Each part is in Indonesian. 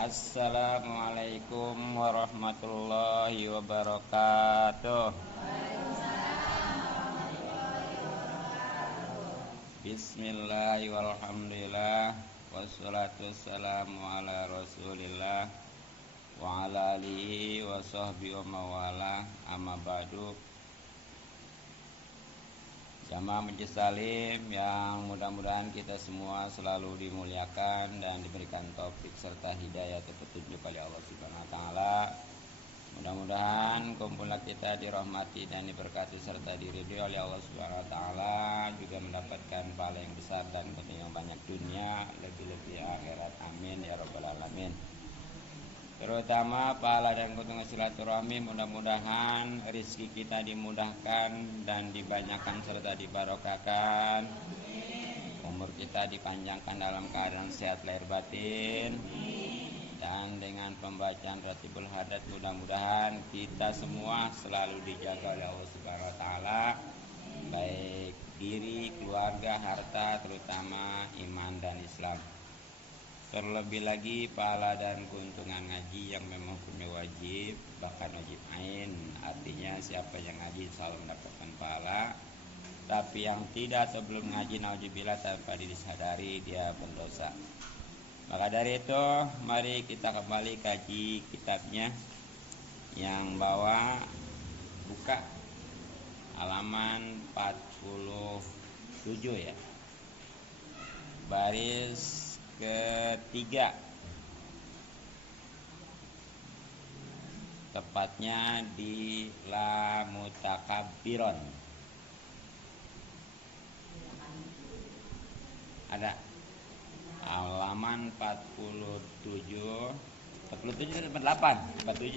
Assalamualaikum warahmatullahi wabarakatuh. Bismillahirrahmanirrahim. Walhamdulillah. Wassalatu wassalamu ala rasulillah wa ala alihi wa sahbihi wa mawala. Amma ba'du. Jamaah Majlis Salim yang mudah-mudahan kita semua selalu dimuliakan dan diberikan taufik serta hidayah atau petunjuk oleh Allah Subhanahu wa taala. Mudah-mudahan kumpulan kita dirahmati dan diberkati serta diridhoi oleh Allah Subhanahu wa taala, juga mendapatkan pahala yang besar dan keuntungan yang banyak dunia, lebih-lebih akhirat. Amin ya rabbal alamin. Terutama pahala dan keuntungan silaturahmi, mudah-mudahan rezeki kita dimudahkan dan dibanyakan serta dibarokahkan. Umur kita dipanjangkan dalam keadaan sehat lahir batin. Dan dengan pembacaan Ratibul Hadat, mudah-mudahan kita semua selalu dijaga oleh Allah Subhanahu wa taala, baik diri, keluarga, harta, terutama iman dan Islam. Terlebih lagi pahala dan keuntungan ngaji yang memang punya wajib, bahkan wajib ain. Artinya siapa yang ngaji selalu mendapatkan pahala. Tapi yang tidak atau belum ngaji, nauzubillah, tanpa disadari dia berdosa. Maka dari itu mari kita kembali kaji kitabnya yang buka halaman 47 ya. Baris ketiga, tepatnya di la mutakabbiron. Ada halaman 47 47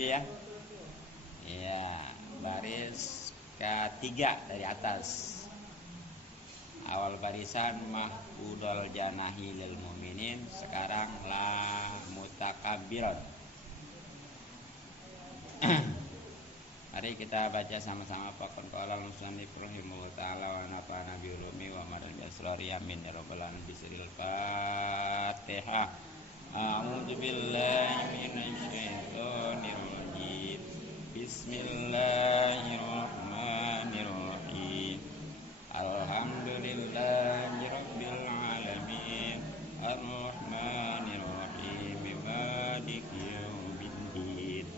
ya. Iya, baris ketiga dari atas. Awal barisan mahfudul janahi lil mu'minin, sekarang la mutakabbiron. Mari kita baca sama-sama. Faqad qala al-musannif rahimahullah ta'ala wa nafa'ana bi ulumi wa maral jasrari amin ya rabbal alamin. Bismillahil Fatihah. A'udzu billahi minasy syaithanir rajim. Bismillahirrahmanirrahim. Alhamdulillahi rabbil alamin. Ar-rahmanir rahim. Maliki yaumiddin.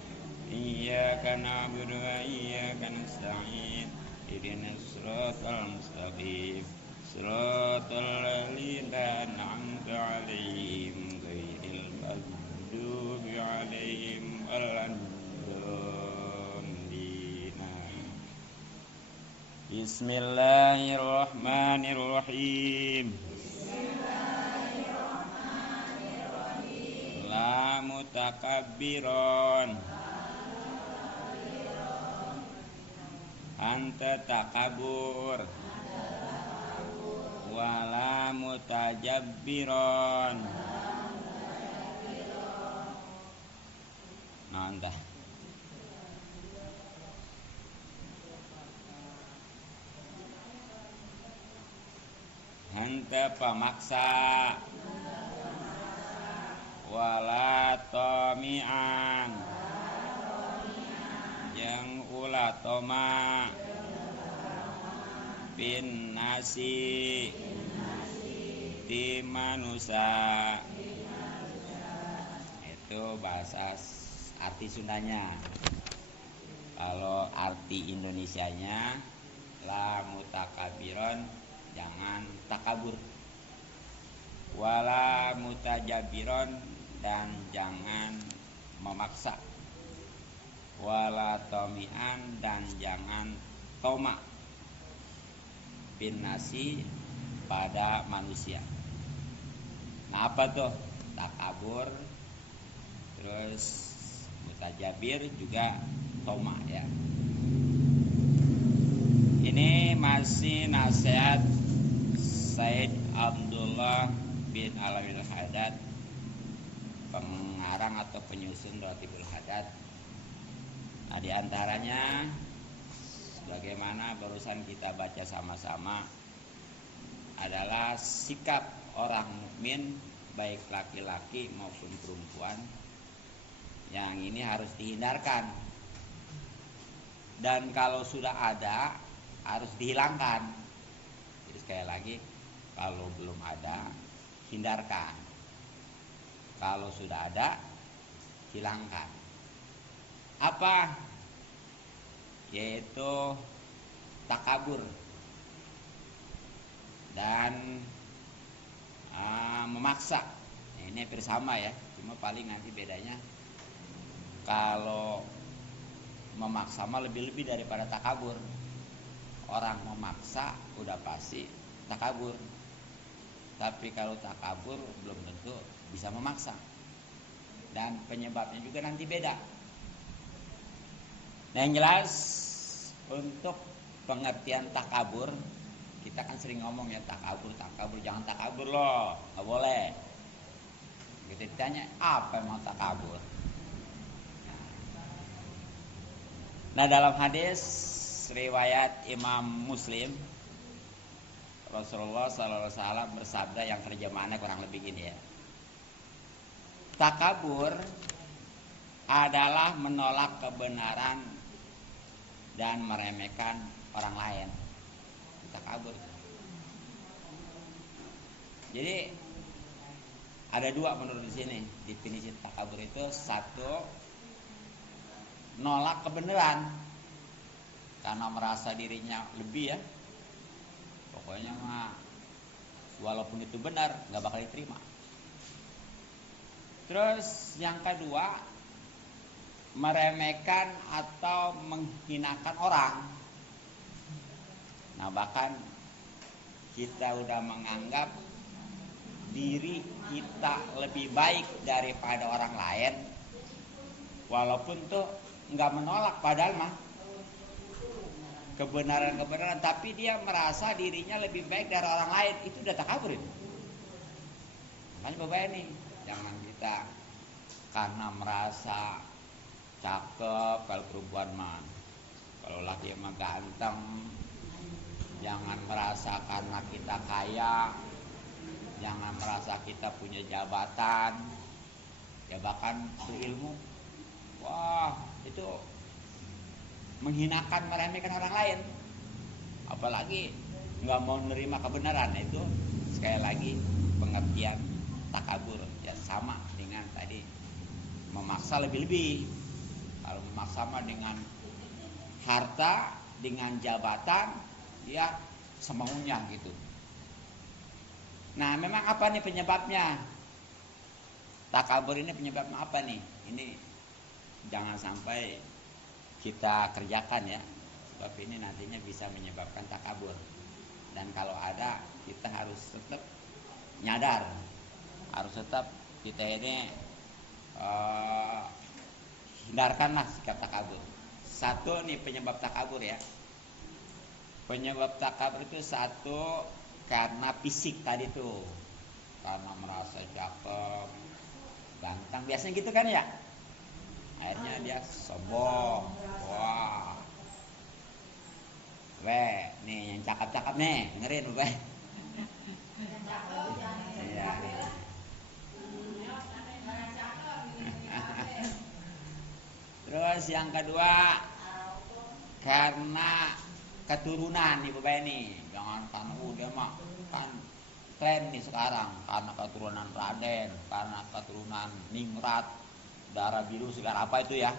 Iyyaka na'budu wa iyyaka nasta'in. Ihdinas siratal mustaqim. Siratal ladzina an'amta 'alaihim ghairil maghdubi 'alaihim waladdallin. Bismillahirrahmanirrahim. La mutakabbiron. Anta takabur. Wala mutajabbiron. Nah, entah. Anta pemaksa. Wala tomi'an. Yang ulah toma. Bin nasi. Di manusia. Itu bahasa arti Sundanya. Kalau arti Indonesianya, la mutakabbiron, jangan takabur. Wala mutajabiron, dan jangan memaksa. Wala tomian, dan jangan toma. Bin nasi, pada manusia. Nah, apa tuh? Takabur, terus mutajabir, juga toma ya. Ini masih nasihat Said Abdullah bin Alawil Haddad, pengarang atau penyusun Ratibul Hadat. Nah, diantaranya sebagaimana barusan kita baca sama-sama adalah sikap orang mukmin baik laki-laki maupun perempuan Yang ini harus dihindarkan. Dan kalau sudah ada harus dihilangkan. Jadi sekali lagi, kalau belum ada hindarkan. Kalau sudah ada hilangkan. Apa? Yaitu takabur dan memaksa. Ini hampir sama ya, cuma paling nanti bedanya kalau memaksa mah lebih-lebih daripada takabur. Orang memaksa udah pasti takabur, tapi kalau takabur belum tentu bisa memaksa, dan penyebabnya juga nanti beda. Nah, yang jelas untuk pengertian takabur, kita kan sering ngomong ya takabur, jangan takabur loh, nggak boleh. Kita ditanya apa emang takabur? Nah, dalam hadis riwayat Imam Muslim, Rasulullah SAW bersabda yang terjemahannya kurang lebih gini ya. Takabur adalah menolak kebenaran dan meremehkan orang lain. Takabur. Jadi ada dua menurut di sini definisi takabur itu. Satu, nolak kebenaran karena merasa dirinya lebih ya. Pokoknya mah walaupun itu benar nggak bakal diterima. Terus yang kedua, meremehkan atau menghinakan orang. Nah, bahkan kita udah menganggap diri kita lebih baik daripada orang lain, walaupun tuh nggak menolak padahal mah kebenaran, tapi dia merasa dirinya lebih baik dari orang lain. Itu udah takabur itu. Makanya Bapak ini jangan kita karena merasa cakep, kalau perempuan mah, kalau laki mah ganteng. Jangan merasa karena kita kaya, jangan merasa kita punya jabatan, ya bahkan berilmu. Wah, itu menghinakan, meremehkan orang lain. Apalagi nggak mau menerima kebenaran. Itu sekali lagi pengertian takabur. Ya sama dengan tadi memaksa lebih-lebih. Kalau memaksa mah dengan harta, dengan jabatan, ya semaunya gitu. Nah, memang apa nih penyebabnya? Takabur ini penyebabnya apa nih? Ini jangan sampai kita kerjakan ya, sebab ini nantinya bisa menyebabkan takabur. Dan kalau ada, kita harus tetap nyadar, harus tetap kita ini hindarkanlah sikap takabur. Satu nih penyebab takabur ya. Penyebab takabur itu satu karena fisik tadi tuh, karena merasa cakep, ganteng, biasanya gitu kan ya. Akhirnya dia sombong. Wah, weh, nih yang cakep-cakep nih, dengerin weh. Iya. Terus yang kedua karena keturunan nih Bapak ini. Jangan karena dia mah kan tren nih sekarang, karena keturunan Raden, karena keturunan Ningrat, darah biru segala apa itu ya.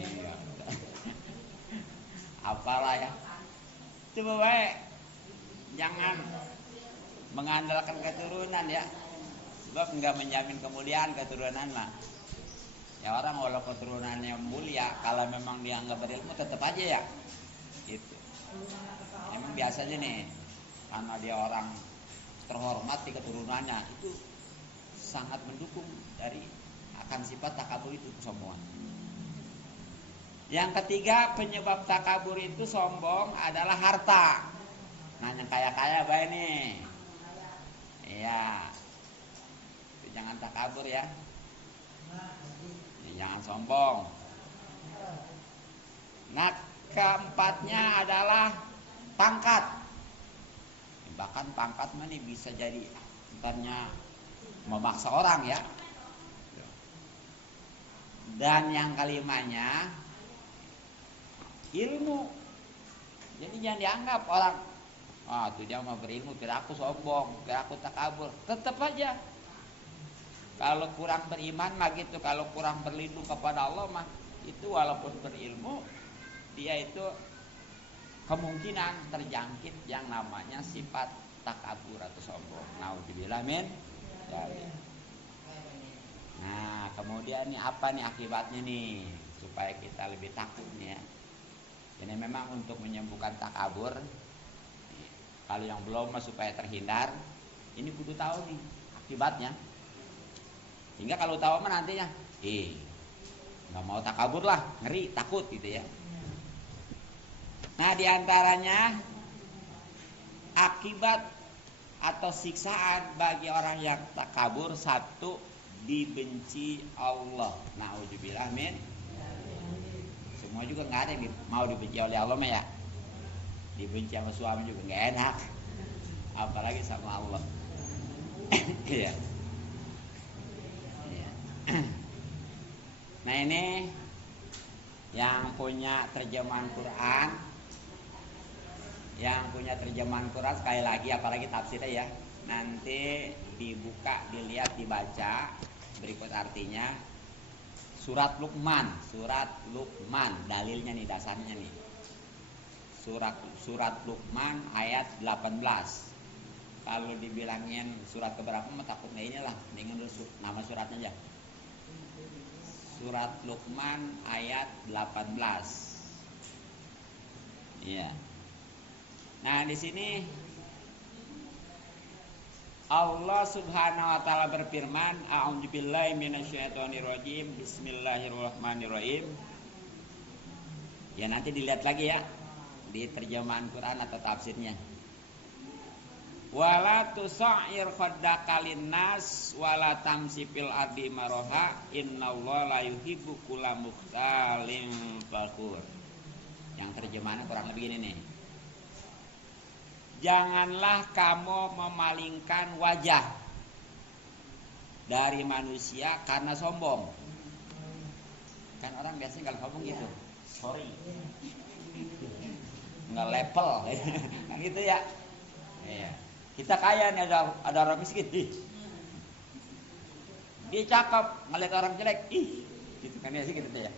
Iya. Apalah ya. Itu Bapak jangan mengandalkan keturunan ya. Sebab enggak menjamin kemuliaan keturunan mah. Ya orang walau keturunannya mulia, kalau memang dia nggak berilmu tetap aja ya gitu. Emang biasanya nih karena dia orang terhormat di keturunannya, itu sangat mendukung dari akan sifat takabur itu, kesombongan. Yang ketiga penyebab takabur itu sombong adalah harta. Nah, yang kaya-kaya baik nih, iya, jangan takabur ya. Jangan sombong. Nah, keempatnya adalah pangkat. Bahkan pangkat mah nih bisa jadi entarnya memaksa orang ya. Dan yang kelimanya ilmu. Jadi jangan dianggap orang, tuh dia mau berilmu, kira aku sombong, kira aku takabur. Tetap aja. Kalau kurang beriman mah gitu, kalau kurang berlindung kepada Allah mah itu walaupun berilmu, dia itu kemungkinan terjangkit yang namanya sifat takabur atau sombong. Naudzubillah min dzalik. Nah, kemudian nih apa nih akibatnya nih supaya kita lebih takut nih ya. Ini memang untuk menyembuhkan takabur. Kalau yang belum supaya terhindar, ini kudu tahu nih akibatnya. Hingga kalau tahu mah nantinya, nggak mau takabur lah, ngeri, takut gitu ya. Nah, diantaranya akibat atau siksaan bagi orang yang takabur, satu, dibenci Allah. Naudzubillah min. Semua juga nggak ada yang mau dibenci oleh Allah mah ya. Dibenci sama suami juga nggak enak, apalagi sama Allah. Iya. Nah, ini yang punya terjemahan Quran, sekali lagi apalagi tafsirnya ya, nanti dibuka, dilihat, dibaca berikut artinya. Surat Luqman, dalilnya nih, dasarnya nih. Surat Luqman ayat 18. Kalau dibilangin surat keberapa mah takutnya inilah, dengan nama suratnya aja. Surat Luqman ayat 18. Iya. Nah, di sini Allah Subhanahu wa taala berfirman, a'udzubillahi minasyaitonirrajim, bismillahirrahmanirrahim. Ya, nanti dilihat lagi ya di terjemahan Quran atau tafsirnya. Wala tusa'ir khaddaka linnas wala tamsi fil ardi maraha innallaha la yuhibbu kulla mukhtalin fakhur. Yang terjemahannya kurang lebih gini nih. Janganlah kamu memalingkan wajah dari manusia karena sombong. Kan orang biasanya kalau sombong gitu, sorry, nggak level, kan gitu ya. Iya. Kita kaya nih, ada orang miskin, dia cakep, ngeliat orang jelek, gitu kan ya sih gitu ya.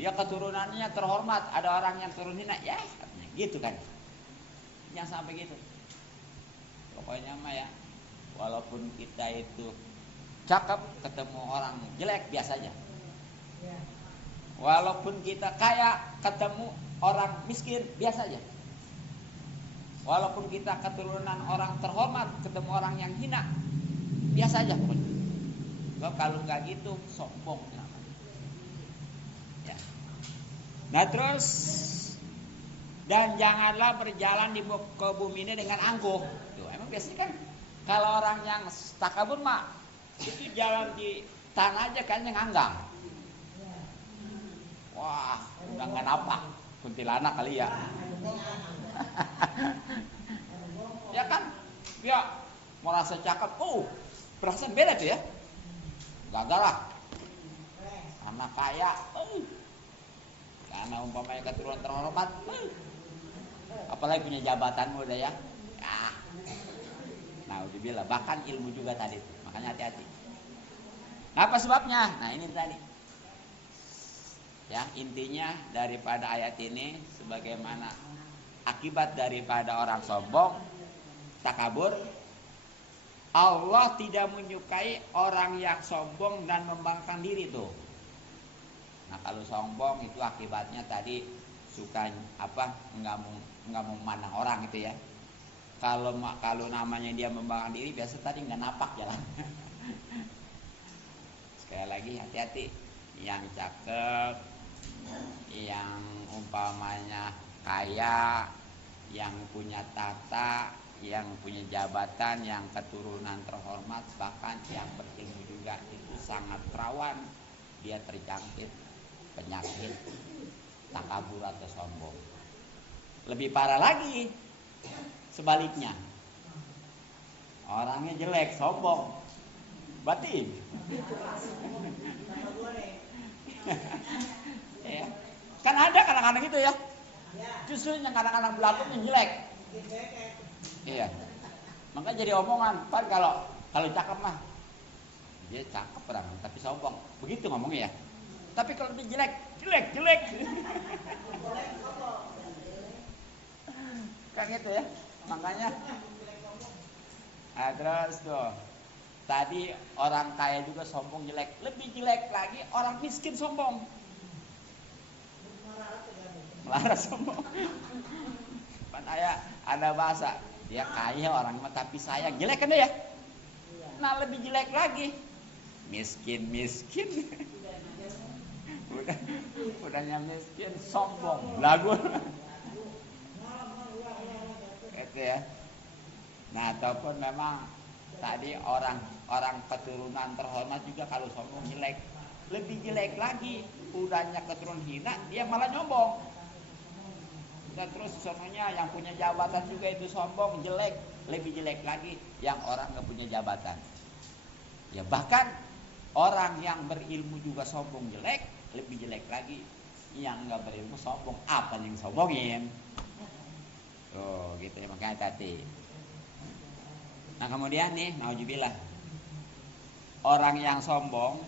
Dia keturunannya terhormat, ada orang yang turun hina, ya katanya, gitu kan. Jangan sampai gitu. Pokoknya mah ya, walaupun kita itu cakep, ketemu orang jelek biasa aja. Walaupun kita kaya, ketemu orang miskin biasa aja. Walaupun kita keturunan orang terhormat, ketemu orang yang hina, biasa aja pokoknya. Kalau nggak gitu, sombong namanya. Ya. Nah terus, dan janganlah berjalan ke bumi ini dengan angkuh. Tuh, emang biasanya kan kalau orang yang takabur mah itu jalan di tanah aja kayaknya nganggang. Wah, udah nggak napak, kuntilanak kali ya. Ya kan, ya merasa cakep, perasaan beda tuh ya. Gagal lah, anak kaya, karena umpamanya keturunan terhormat, apalagi punya jabatan udah ya. Nah, udah bilang bahkan ilmu juga tadi, makanya hati-hati. Apa sebabnya? Nah ini tadi. Ya, intinya daripada ayat ini sebagaimana akibat daripada orang sombong, takabur, Allah tidak menyukai orang yang sombong dan membanggakan diri tuh. Nah, kalau sombong itu akibatnya tadi suka enggak mau memandang orang gitu ya. Kalau namanya dia membanggakan diri, biasa tadi enggak napak jalan. Sekali lagi hati-hati, yang cakep, yang umpamanya kaya, yang punya tata, yang punya jabatan, yang keturunan terhormat, bahkan yang berilmu juga, itu sangat rawan dia terjangkit penyakit takabur atau sombong. Lebih parah lagi sebaliknya, orangnya jelek, sombong, batin. Ya. Kan ada kadang-kadang gitu ya. Justru yang kadang-kadang belakangnya jelek. Iya. Maka jadi omongan. Pak kalau cakep mah dia cakep orang, tapi sombong. Begitu ngomongnya ya. Tapi kalau dia jelek. Kan gitu ya. Makanya terus tuh. Tadi orang kaya juga sombong jelek. Lebih jelek lagi orang miskin sombong. Melarat sombong. Kan ada bahasa, dia kaya orang tapi sayang. Jelek kan ya? Nah lebih jelek lagi. Miskin. Udahnya miskin, sombong, lagu. Gitu ya. Nah, ataupun memang tadi orang keturunan terhormat juga kalau sombong jelek. Lebih jelek lagi, udahnya keturunan hina, dia malah nyombong. Dan terus semuanya yang punya jabatan juga itu sombong, jelek. Lebih jelek lagi yang orang nggak punya jabatan. Ya bahkan orang yang berilmu juga sombong jelek, lebih jelek lagi yang nggak berilmu sombong. Apa yang sombongin? Oh gitu ya, makanya tadi. Nah kemudian nih, nauzubillah, orang yang sombong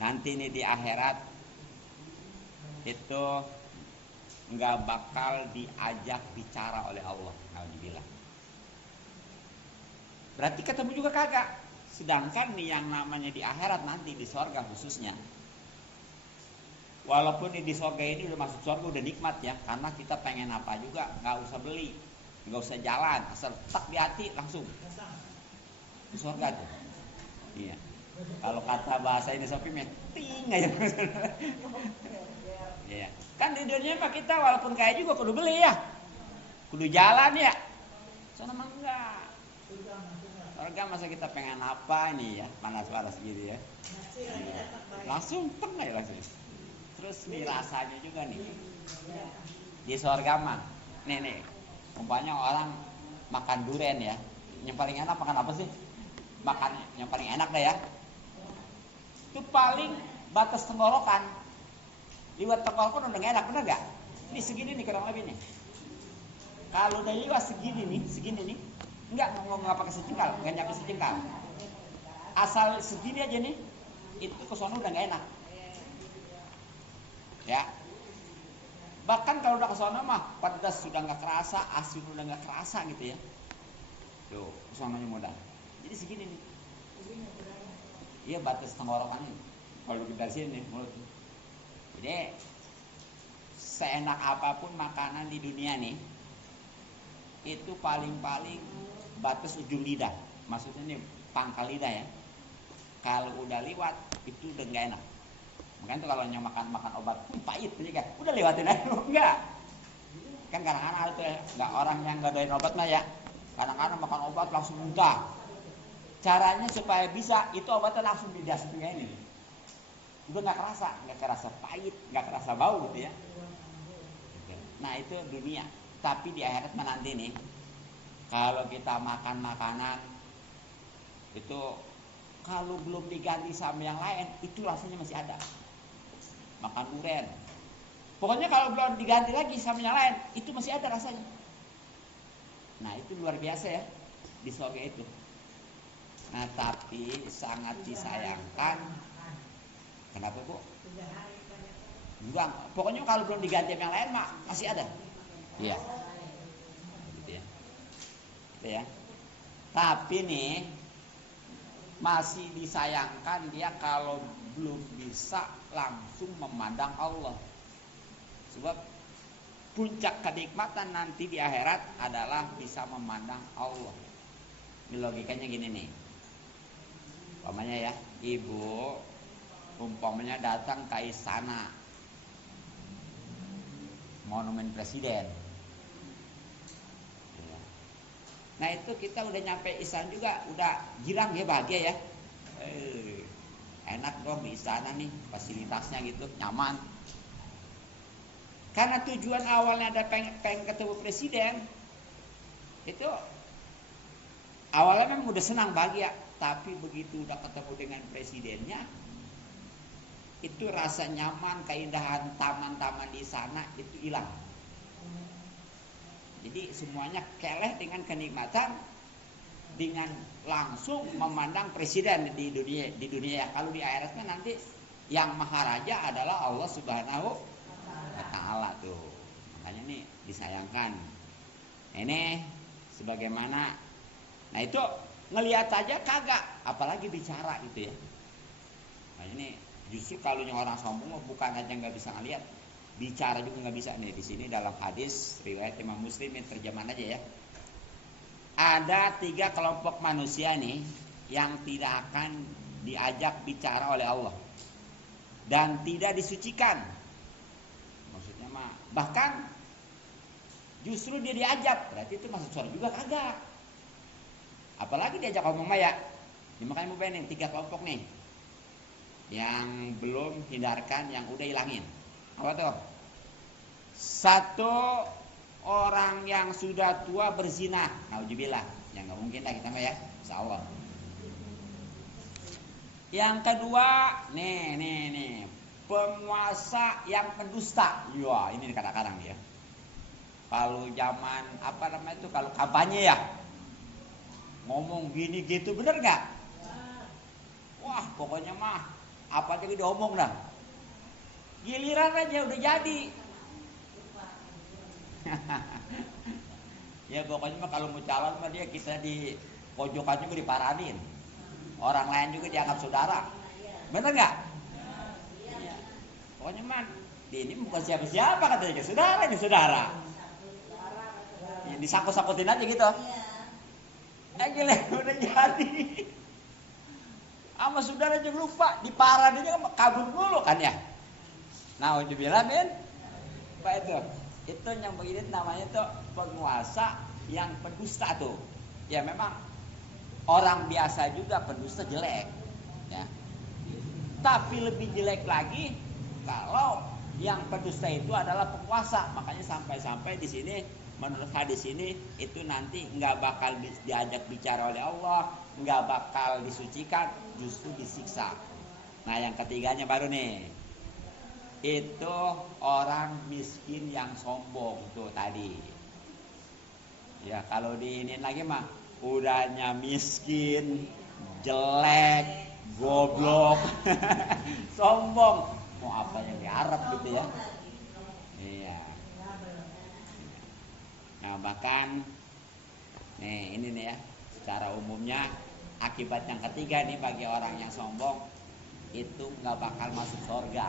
nanti nih di akhirat itu nggak bakal diajak bicara oleh Allah. Nauzubillah. Berarti ketemu juga kagak. Sedangkan nih yang namanya di akhirat nanti di surga khususnya. Walaupun di surga ini udah masuk surga udah nikmat ya, karena kita pengen apa juga nggak usah beli, nggak usah jalan, asal tak di hati langsung di surga tuh. Iya. Kalau kata bahasa ini Sofi meting aja. Iya. Kan di dunia mah kita walaupun kaya juga kudu beli ya, kudu jalan ya. Sana mah enggak. Surga masa kita pengen apa nih ya, panas-panas gitu ya. Iya. Langsung teng aja langsung. Terus nih rasanya juga nih di surga mah nih umpamanya orang makan durian ya, yang paling enak makan apa sih? Makan yang paling enak deh ya, itu paling batas tenggorokan, liwat tenggorokan udah gak enak, bener gak? Ini segini nih kurang lebih nih, kalau udah liwat segini nih nggak pakai sejengkal, nggak nyampe sejengkal, asal segini aja nih itu kesono udah gak enak ya. Bahkan kalau udah kesono mah pedas sudah nggak kerasa, asin udah nggak kerasa gitu ya. Tuh kesononya mudah. Jadi segini nih. Iya batas tenggorokan ini. Kalau dari sini mulut. Jadi seenak apapun makanan di dunia nih, itu paling-paling batas ujung lidah. Maksudnya nih pangkal lidah ya. Kalau udah liwat itu udah nggak enak. Makanya tuh kalau yang makan obat pahit aja kan, udah lewatin aja enggak. Kan kadang-kadang ada tuh ya, enggak orang yang enggak doain obat mah ya. Kadang-kadang makan obat langsung muntah. Caranya supaya bisa itu obatnya langsung di das kayak ini. Udah enggak kerasa pahit, enggak kerasa bau gitu ya. Nah, itu dunia. Tapi di akhirat nanti nih kalau kita makan makanan itu kalau belum diganti sama yang lain itu rasanya masih ada. Makan durian. Pokoknya kalau belum diganti lagi sama yang lain, itu masih ada rasanya. Nah, itu luar biasa ya di surga itu. Nah, tapi sangat disayangkan. Kenapa, Bu? Enggak, pokoknya kalau belum diganti sama yang lain mah masih ada. Iya. Gitu ya. Gitu ya. Tapi nih masih disayangkan dia kalau belum bisa langsung memandang Allah. Sebab puncak kenikmatan nanti di akhirat adalah bisa memandang Allah. Ini logikanya gini nih. Umpamanya ya, ibu umpamanya datang ke istana monumen presiden. Nah itu kita udah nyampe istana juga, udah girang ya, bahagia ya. Enak dong di istana nih, fasilitasnya gitu, nyaman. Karena tujuan awalnya ada pengen ketemu presiden, itu awalnya memang udah senang, bahagia. tapi begitu udah ketemu dengan presidennya, itu rasa nyaman, keindahan taman-taman di sana itu hilang. Jadi semuanya keleh dengan kenikmatan, dengan langsung memandang presiden di dunia. Kalau di akhirat kan nanti yang maharaja adalah Allah Subhanahu wa Ta'ala tuh. Makanya nih disayangkan. Ini sebagaimana, nah itu ngelihat aja kagak, apalagi bicara gitu ya. Nah ini justru kalau yang orang sombong bukan aja nggak bisa ngelihat, bicara juga nggak bisa nih. Di sini dalam hadis riwayat Imam Muslim, terjemahan aja ya. Ada 3 kelompok manusia nih yang tidak akan diajak bicara oleh Allah dan tidak disucikan. Maksudnya mah bahkan justru dia diajak, berarti itu masuk surga juga kagak. Apalagi diajak ngomong maya. Makanya mau benin 3 kelompok nih yang belum hindarkan, yang udah hilangin. Apa tuh? 1, orang yang sudah tua berzina. Nauzubillah, ya nggak mungkin lah kita mah ya, insyaallah. Yang kedua, nih, penguasa yang pendusta. Ya, ini kadang-kadang ya. Kalau zaman apa namanya itu, kalau kampanye ya, ngomong gini gitu, bener nggak? Wah, pokoknya mah apa aja diomong dah. Giliran aja udah jadi. Ya pokoknya mah kalau mau calon mah dia kita di pojokan juga diparanin. Orang lain juga dianggap saudara. Bener nggak? Ya. Pokoknya mah ini bukan siapa-siapa katanya, saudara ini saudara. Ya, disangkut-sangkutin aja gitu. Gila, udah jadi. Sama saudara juga lupa, diparanin juga kabur dulu kan ya. Nah, udah bilang men, apa itu? Itu yang begini namanya tuh penguasa yang pendusta tuh. Ya memang orang biasa juga pendusta jelek, ya. Tapi lebih jelek lagi kalau yang pendusta itu adalah penguasa. Makanya sampai-sampai di sini menurut hadis ini itu nanti nggak bakal diajak bicara oleh Allah, nggak bakal disucikan, justru disiksa. Nah yang ketiganya baru nih. Itu orang miskin yang sombong tuh tadi. Ya kalau diinin lagi mah udahnya miskin, jelek, goblok, sombong. Mau apa yang diharap gitu ya? Iya. Nah bahkan nih ini nih ya, secara umumnya akibat yang ketiga nih bagi orang yang sombong itu nggak bakal masuk surga.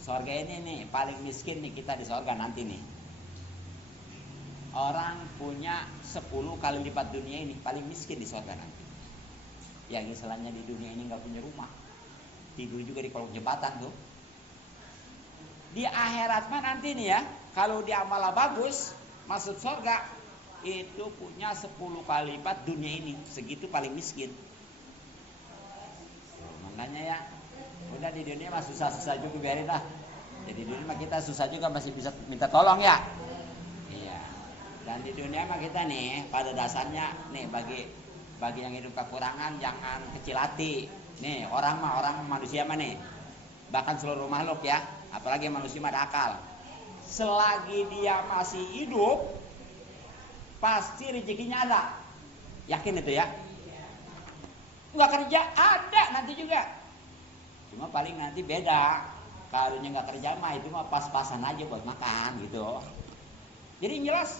Surga ini nih paling miskin nih kita di surga nanti nih. Orang punya 10 kali lipat dunia ini paling miskin di surga nanti. Yang istilahnya di dunia ini nggak punya rumah, tidur juga di kolong jembatan tuh. Di akhirat mah nanti nih ya, kalau dia amalnya bagus masuk surga itu punya 10 kali lipat dunia ini, segitu paling miskin. Makanya ya, udah di dunia mah susah-susah juga biarin lah. Jadi di dunia mah kita susah juga masih bisa minta tolong ya. Iya. Dan di dunia mah kita nih pada dasarnya nih bagi yang hidup kekurangan jangan kecil hati. Nih orang manusia mah nih. Bahkan seluruh makhluk ya, apalagi manusia mah ada akal. Selagi dia masih hidup pasti rezekinya ada. Yakin itu ya? Nggak kerja ada nanti juga. Cuma paling nanti beda. Kalau nggak kerja mah itu mah pas-pasan aja buat makan gitu. Jadi jelas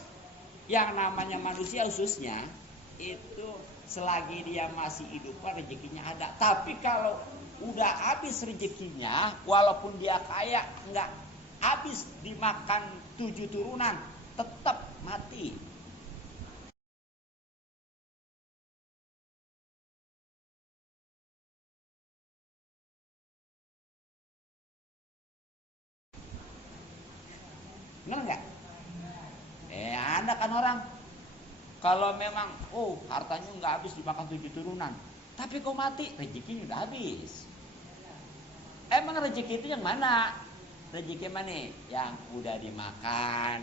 yang namanya manusia khususnya itu selagi dia masih hidup rezekinya ada. Tapi kalau udah habis rezekinya, walaupun dia kaya nggak habis dimakan 7 turunan, tetap mati. Benar nggak? Ada kan orang kalau memang hartanya nggak habis dimakan 7 turunan, tapi kok mati rezekinya udah habis. Emang rezeki itu yang mana? Rezeki mana nih? Yang udah dimakan,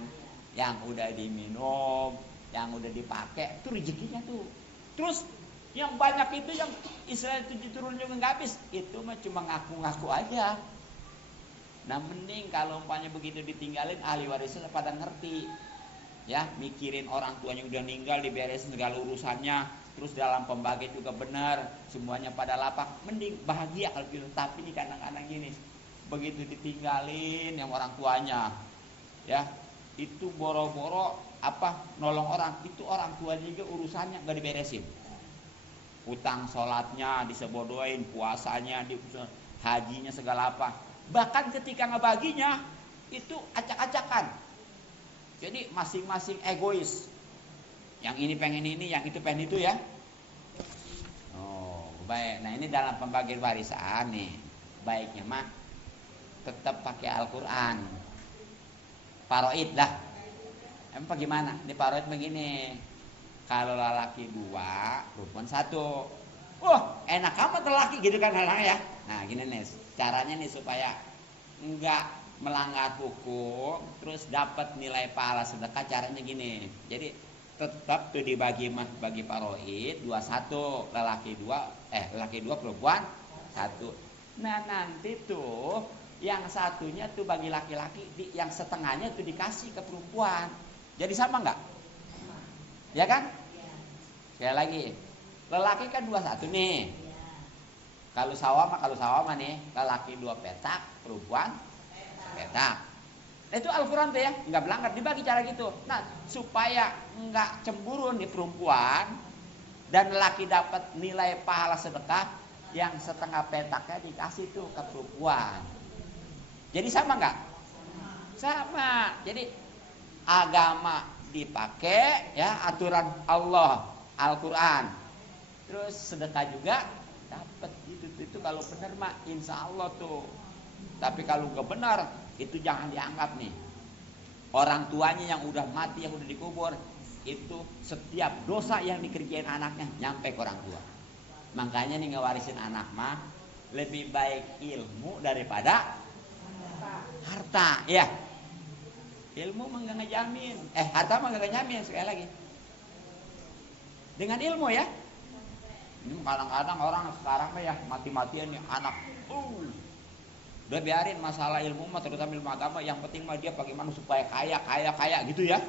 yang udah diminum, yang udah dipakai itu rezekinya tuh. Terus yang banyak itu yang Israel 7 turun juga nggak habis, itu mah cuma ngaku-ngaku aja. Nah mending kalau umpamanya begitu ditinggalin, ahli warisnya pada ngerti, ya mikirin orang tuanya udah meninggal, diberesin segala urusannya, terus dalam pembagian juga benar, semuanya pada lapang, mending bahagia kalau gitu. Tapi ini kadang-kadang gini, begitu ditinggalin yang orang tuanya, ya itu boro-boro nolong orang, itu orang tuanya juga urusannya nggak diberesin. Utang sholatnya disebodohin, puasanya, hajinya segala apa. Bahkan ketika ngebaginya itu acak-acakan. Jadi masing-masing egois. Yang ini pengen ini, yang itu pengen itu ya. Oh, baik. Nah, ini dalam pembagian warisan nih. Baiknya mah tetap pakai Al-Qur'an. Faraid lah. Emang bagaimana? Di faraid begini. Kalau lelaki 2, perempuan 1. Enak amat lelaki gitu kan ya. Nah, gini nih, caranya nih supaya enggak melanggar hukum, terus dapat nilai pahala sedekah, caranya gini. Jadi tetap tuh dibagi bagi faraid 21, lelaki 2, perempuan 1. Nah, nanti tuh yang satunya tuh bagi laki-laki, yang setengahnya tuh dikasih ke perempuan. Jadi sama enggak? Ya kan? Sekali lagi, lelaki kan 21 nih. Kalau sawah nih, lelaki 2 petak, perempuan petak. Nah, itu Al-Quran tuh ya, nggak melanggar, dibagi cara gitu. Nah, supaya nggak cemburu nih perempuan dan lelaki dapat nilai pahala sedekah, yang setengah petaknya dikasih tuh ke perempuan. Jadi sama nggak? Sama. Jadi agama dipakai ya, aturan Allah, Al-Quran, terus sedekah juga dapat gitu. Itu kalau benar mah insya Allah tuh. Tapi kalau nggak benar, itu jangan dianggap nih orang tuanya yang udah mati, yang udah dikubur, itu setiap dosa yang dikerjain anaknya nyampe ke orang tua. Makanya nih ngewarisin anak mah lebih baik ilmu daripada harta ya. Ilmu mah nggak ngejamin, harta mah nggak ngejamin. Sekali lagi, dengan ilmu ya. Ini kadang-kadang orang sekarang mah ya mati-matian nih anak. Udah biarin masalah ilmu mah, terutama ilmu agama, yang penting mah dia bagaimana supaya kaya gitu ya.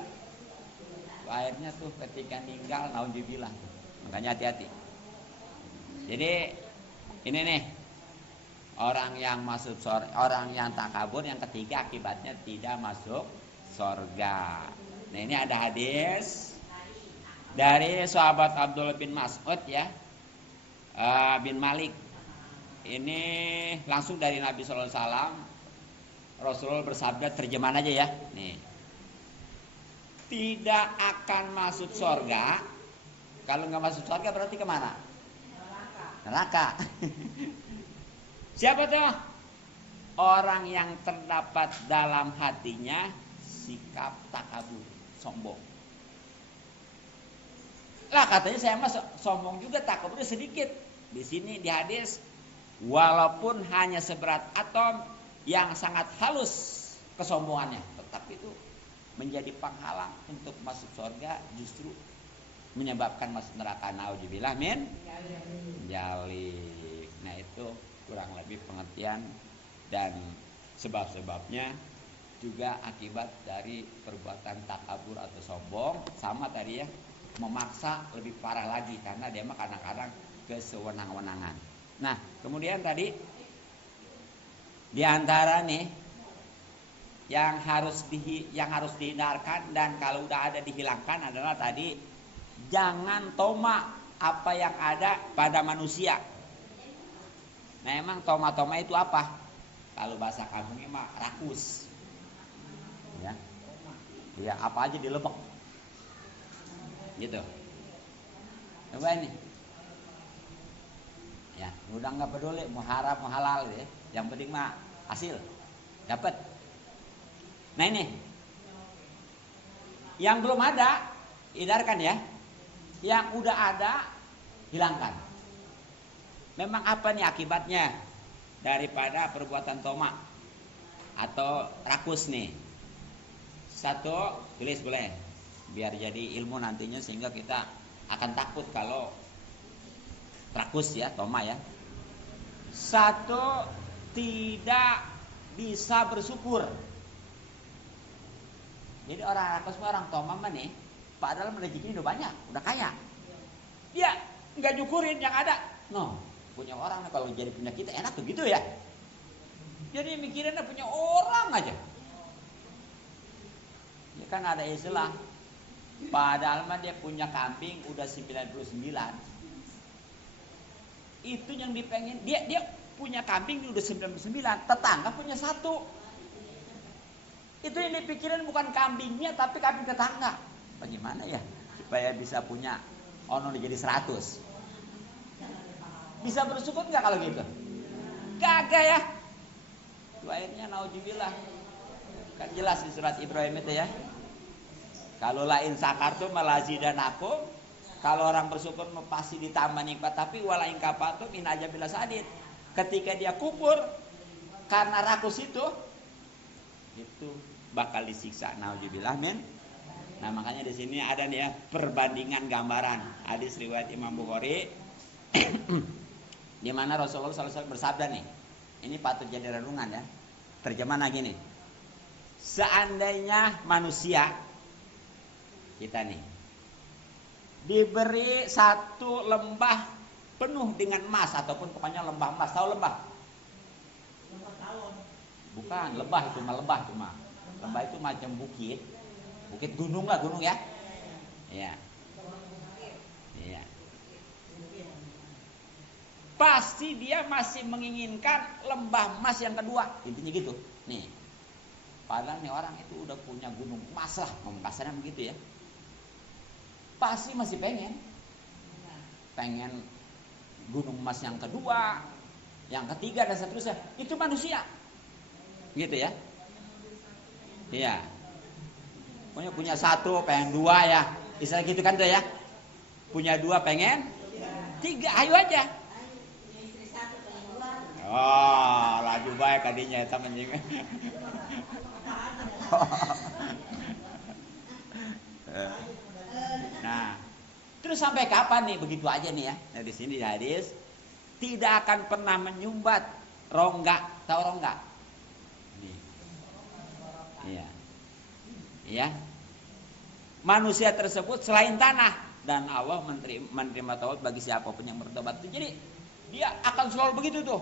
Akhirnya tuh ketika meninggal naudzubillah. Makanya hati-hati. Jadi ini nih, orang yang masuk surga, orang yang takabur, yang ketiga akibatnya tidak masuk surga. Nah, ini ada hadis dari sahabat Abdullah bin Mas'ud ya, bin Malik. Ini langsung dari Nabi sallallahu alaihi wasallam. Rasulullah bersabda, terjemahan aja ya. Nih. Tidak akan masuk surga. Kalau nggak masuk surga berarti kemana? Neraka. Siapa tuh? Orang yang terdapat dalam hatinya sikap takabur, sombong. Lah katanya saya mah sombong juga, takaburnya sedikit. Di sini di hadis, walaupun hanya seberat atom yang sangat halus kesombongannya, tetapi itu menjadi penghalang untuk masuk surga, justru menyebabkan masuk neraka. Nauzubillah min dzalik. Nah, itu kurang lebih pengertian dan sebab-sebabnya, juga akibat dari perbuatan takabur atau sombong. Sama tadi ya, memaksa lebih parah lagi karena dia mah kadang-kadang kesewenang-wenangan. Nah, kemudian tadi di antara nih yang harus dihindarkan dan kalau udah ada dihilangkan adalah tadi, jangan toma apa yang ada pada manusia. Nah, emang toma-toma itu apa? Kalau bahasa kampungnya mah rakus. Ya. Ya, apa aja dilebek. Gitu. Coba ini. Ya, udah nggak peduli mau haram mau halal ya. Yang penting mah hasil dapat. Nah, ini yang belum ada hindarkan ya. Yang udah ada hilangkan. Memang apa nih akibatnya daripada perbuatan toma atau rakus nih? Satu, tulis boleh. biar jadi ilmu nantinya, sehingga kita akan takut kalau rakus ya, toma ya. Satu, tidak bisa bersyukur. Jadi orang rakus orang toma nih, padahal rezekinya udah banyak, udah kaya. Dia nggak syukurin yang ada. No, punya orang kalau jadi punya kita enak tuh gitu ya. Jadi mikirinnya punya orang aja. Ya kan ada istilah, padahal mah dia punya kambing udah 99. Itu yang dipengen, dia punya kambing udah 99, tetangga punya 1. Itu yang dipikirin bukan kambingnya tapi kambing tetangga. Bagaimana ya supaya bisa punya ono jadi 100? Bisa bersyukur nggak kalau gitu? Kagak ya. Itu akhirnya nauzubillah. Kan jelas di surat Ibrahim itu ya. Kalau lain sakartum malazidanakum, kalau orang bersyukur pasti ditambah nikmat, tapi walain kafatum in aja bila sadid. Ketika dia kufur karena rakus itu bakal disiksa. Nauzubillah men. Nah, makanya di sini ada nih ya perbandingan gambaran hadis riwayat Imam Bukhari di mana Rasulullah SAW bersabda nih. Ini patut jadi renungan ya. Terjemahan gini. Seandainya manusia kita nih diberi 1 lembah penuh dengan emas, ataupun pokoknya lembah emas. Tahu lembah? Lembah tawon. Bukan, lembah itu mah lembah cuma. Lembah itu macam bukit. Bukit gunung lah, gunung ya. Iya. Iya. Pasti dia masih menginginkan lembah emas yang kedua. Intinya gitu. Nih. Padahal nih orang itu udah punya gunung emas lah, ngomong kasarnya begitu ya. Pasti masih pengen gunung emas yang kedua, yang ketiga dan seterusnya. Itu manusia, gitu ya. Iya. Punya 1 pengen 2 ya, istilah gitu kan tuh ya. Punya 2 pengen 3, ayo aja. Oh, laju baik kadinya eta menjing. Nah, terus sampai kapan nih begitu aja nih ya? Nah, di sini di hadis tidak akan pernah menyumbat rongga. Tahu rongga? Nih. Iya. Iya. Manusia tersebut selain tanah, dan Allah menerima taubat bagi siapapun yang bertobat. Jadi dia akan selalu begitu tuh.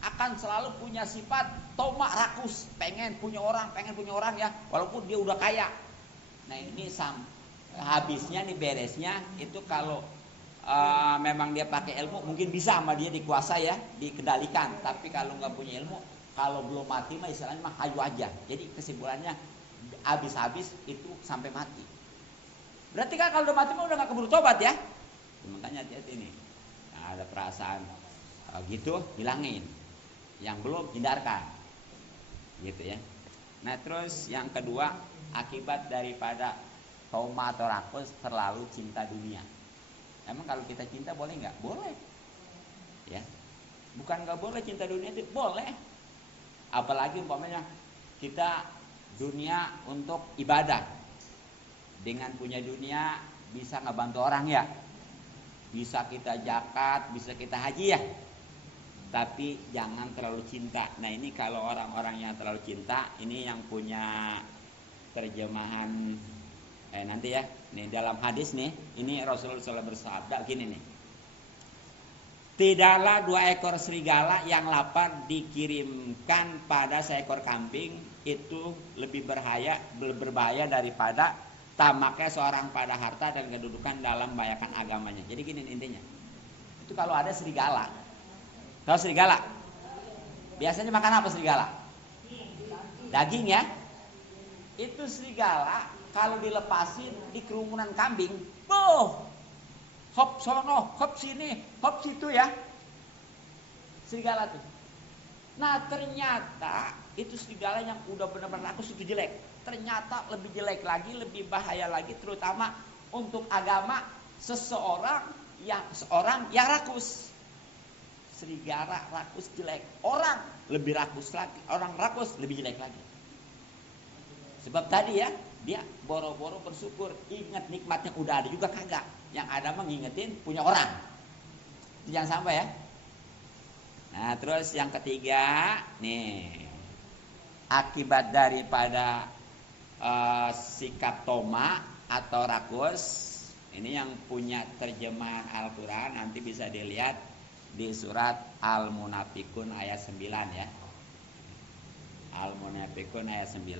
Akan selalu punya sifat toma, rakus, pengen punya orang ya, walaupun dia udah kaya. Nah, ini habisnya nih, beresnya itu kalau memang dia pakai ilmu mungkin bisa sama dia dikuasai ya, dikendalikan. Tapi kalau nggak punya ilmu, kalau belum mati mah istilahnya mah hayu aja. Jadi kesimpulannya habis itu sampai mati. Berarti kan kalau udah mati mah udah nggak keburu tobat ya. Makanya hati-hati nih. Nah, ada perasaan gitu hilangin. Yang belum hindarkan. Gitu ya. Nah, terus yang kedua, akibat daripada toma atau rakus terlalu cinta dunia. Emang kalau kita cinta boleh nggak? Boleh. Ya. Bukan nggak boleh cinta dunia itu, boleh. Apalagi umpamanya kita dunia untuk ibadah. Dengan punya dunia bisa ngebantu orang ya. Bisa kita zakat, bisa kita haji ya. Tapi jangan terlalu cinta. Nah, ini kalau orang-orang yang terlalu cinta, ini yang punya terjemahan nanti ya. Nih dalam hadis nih, ini Rasulullah SAW bersabda gini nih. Tidaklah 2 ekor serigala yang lapar dikirimkan pada seekor kambing itu lebih berbahaya daripada tamaknya seorang pada harta dan kedudukan dalam membahayakan agamanya. Jadi gini intinya. Itu kalau ada serigala. Tahu serigala? Biasanya makan apa serigala? Daging ya. Itu serigala kalau dilepasin di kerumunan kambing, hop sono, hop sini, hop situ ya. Serigala tuh. Nah, ternyata itu serigala yang udah benar-benar rakus itu jelek. Ternyata lebih jelek lagi, lebih bahaya lagi, terutama untuk agama seorang yang rakus. Serigala rakus jelek, orang lebih rakus lagi, orang rakus lebih jelek lagi. Sebab tadi ya, dia boro-boro bersyukur, ingat nikmatnya udah ada juga kagak. Yang ada mah ngingetin punya orang. Jangan sampai ya. Nah, terus yang ketiga, nih akibat daripada sikap toma atau rakus. Ini yang punya terjemahan Al-Quran nanti bisa dilihat di surat Al-Munafikun ayat 9 ya. Al-Munafikun ayat 9.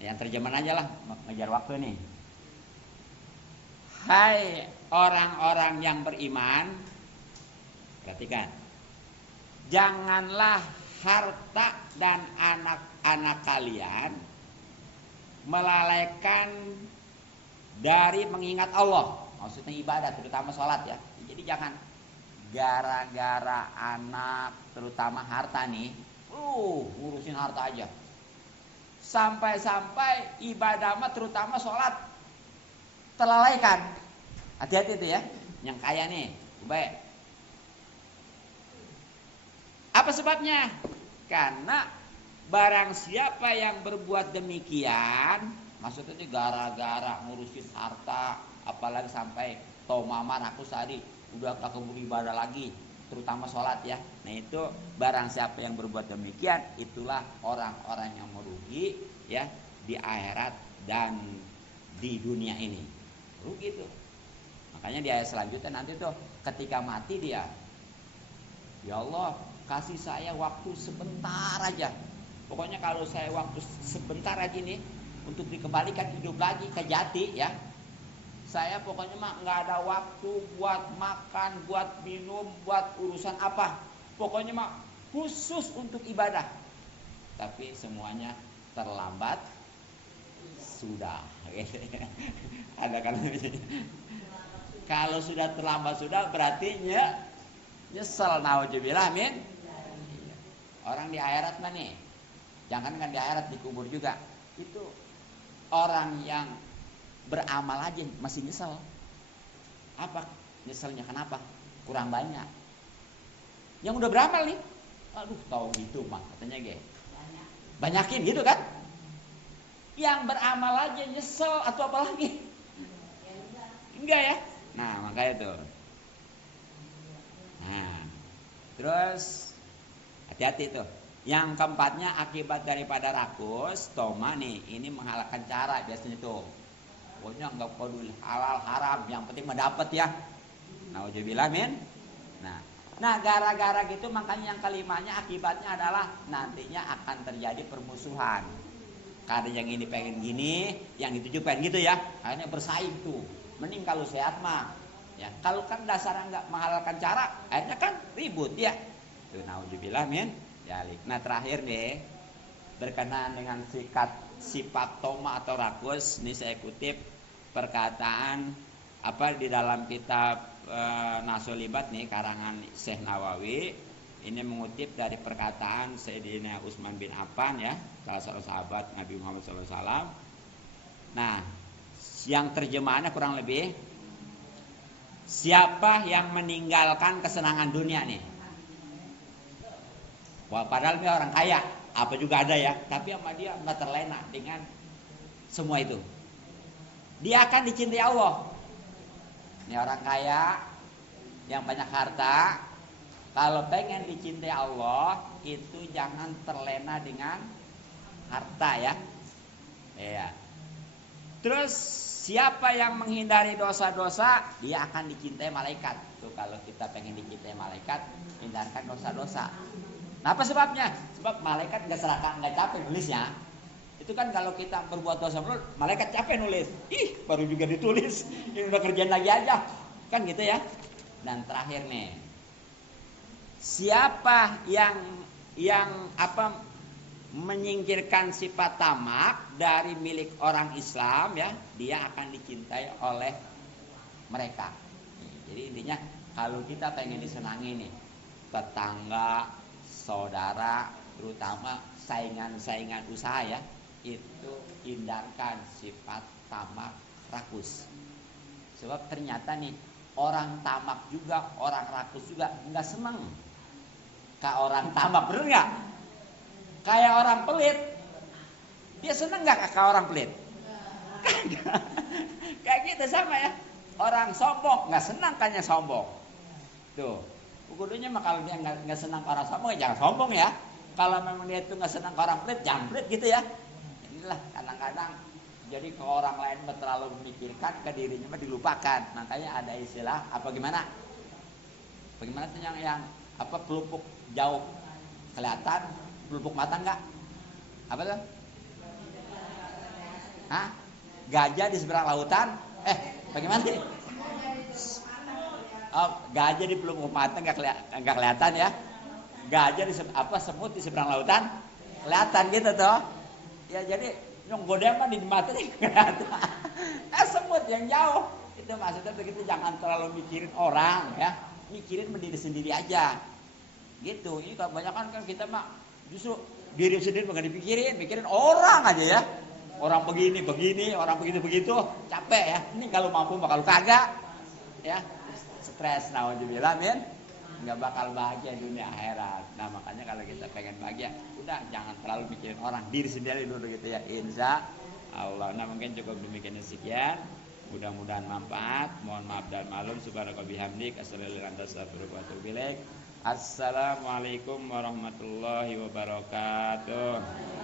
Yang terjemahan aja lah, ngejar waktu nih. Hai orang-orang yang beriman, perhatikan, janganlah harta dan anak-anak kalian melalaikan dari mengingat Allah. Maksudnya ibadah, terutama sholat ya. Jadi jangan gara-gara anak, terutama harta nih, ngurusin harta aja. Sampai-sampai ibadah mah terutama sholat terlalaikan. Hati-hati itu ya, yang kaya nih, baik. Apa sebabnya? Karena barang siapa yang berbuat demikian, maksudnya itu gara-gara ngurusin harta, apalagi sampai tomama rakus tadi, udah tak keburu ibadah lagi, terutama sholat ya. Nah itu barang siapa yang berbuat demikian, itulah orang-orang yang merugi ya di akhirat dan di dunia ini. Rugi tuh. Makanya di ayat selanjutnya nanti tuh ketika mati dia, ya Allah kasih saya waktu sebentar aja. Pokoknya kalau saya waktu sebentar aja nih untuk dikembalikan hidup lagi ke jati ya, saya pokoknya mah nggak ada waktu buat makan, buat minum, buat urusan apa. Pokoknya mah khusus untuk ibadah. Tapi semuanya terlambat sudah. Ada kan? Kalau sudah terlambat sudah berarti nyesel, naudzubillah min. Orang di akhirat mah nih, jangan kan di akhirat, di kubur juga. Itu orang yang beramal aja masih nyesel. Apa nyeselnya? Kenapa? Kurang banyak. Yang udah beramal nih, aduh tahu gitu mah katanya banyakin gitu kan. Yang beramal aja nyesel atau apa lagi? Enggak ya. Nah makanya tuh. Nah terus hati-hati tuh. Yang keempatnya akibat daripada rakus, toma nih, ini menghalalkan cara biasanya tuh. Pokoknya nggak peduli halal haram, yang penting mendapat ya. Nauzubillah min. Nah gara-gara gitu makanya yang kelimanya akibatnya adalah nantinya akan terjadi permusuhan. Karena yang ini pengen gini, yang itu juga pengen gitu ya. Akhirnya bersaing tuh. Mending kalau sehat mah, ya. Kalau kan dasarnya nggak menghalalkan cara, akhirnya kan ribut ya. Tuh nauzubillah min. Nah terakhir deh, berkenaan dengan sifat toma atau rakus, ini saya kutip perkataan apa di dalam kitab Nasolibat nih karangan Syekh Nawawi. Ini mengutip dari perkataan Sayyidina Utsman bin Affan ya, salah satu sahabat Nabi Muhammad SAW. Nah, yang terjemahannya kurang lebih, siapa yang meninggalkan kesenangan dunia nih? Wah, padahal dia orang kaya, apa juga ada ya, tapi sama dia nggak terlena dengan semua itu. Dia akan dicintai Allah. Ini orang kaya yang banyak harta, kalau pengen dicintai Allah itu jangan terlena dengan harta ya. Iya. Terus siapa yang menghindari dosa-dosa, dia akan dicintai malaikat. Tuh kalau kita pengen dicintai malaikat, hindarkan dosa-dosa. Nah, apa sebabnya? Sebab malaikat nggak capek nulisnya. Itu kan kalau kita berbuat dosa mulu, malaikat capek nulis. Baru juga ditulis. Ini udah kerjaan lagi aja. Kan gitu ya. Dan terakhir nih, siapa yang menyingkirkan sifat tamak dari milik orang Islam ya, dia akan dicintai oleh mereka. Jadi intinya kalau kita pengen disenangi nih, tetangga, saudara, terutama saingan-saingan usaha ya, itu hindarkan sifat tamak rakus. Sebab ternyata nih orang tamak juga, orang rakus juga nggak seneng. Kayak orang tamak, bener nggak? Kayak orang pelit, Dia seneng nggak kakak orang pelit? Kayak gitu sama ya. Orang sombong nggak senang kan yang sombong. Tuh, kudunya mah kalau dia nggak senang orang sombong ya jangan sombong ya. Kalau memang dia itu nggak senang orang pelit, jangan pelit gitu ya. Inilah kadang-kadang jadi ke orang lain terlalu memikirkan, ke dirinya mah dilupakan. Makanya ada istilah apa gimana? Bagaimana tuh yang apa pelupuk jauh kelihatan, pelupuk mata enggak? Apa tuh? Hah? Gajah di seberang lautan? Bagaimana sih? Oh, gajah di pelupuk mata enggak kelihatan ya? Gajah di semut di seberang lautan kelihatan gitu toh. Ya jadi yang godem mah di mata kelihatan. Semut yang jauh. Itu maksudnya begitu, jangan terlalu mikirin orang ya. Mikirin diri sendiri aja. Gitu. Ini kebanyakan kan kita mah justru diri sendiri enggak dipikirin, mikirin orang aja ya. Orang begini, orang begitu, capek ya. Ini kalau mampu bakal kagak ya. Stres, naudzubillah min, nggak bakal bahagia dunia akhirat. Nah makanya kalau kita pengen bahagia, udah jangan terlalu mikirin orang, diri sendiri dulu gitu ya. Insya Allah. Nah mungkin cukup demikian sekian. Mudah-mudahan manfaat. Mohon maaf dan maklum. Subhanallah bihamdik. Assalamualaikum warahmatullahi wabarakatuh.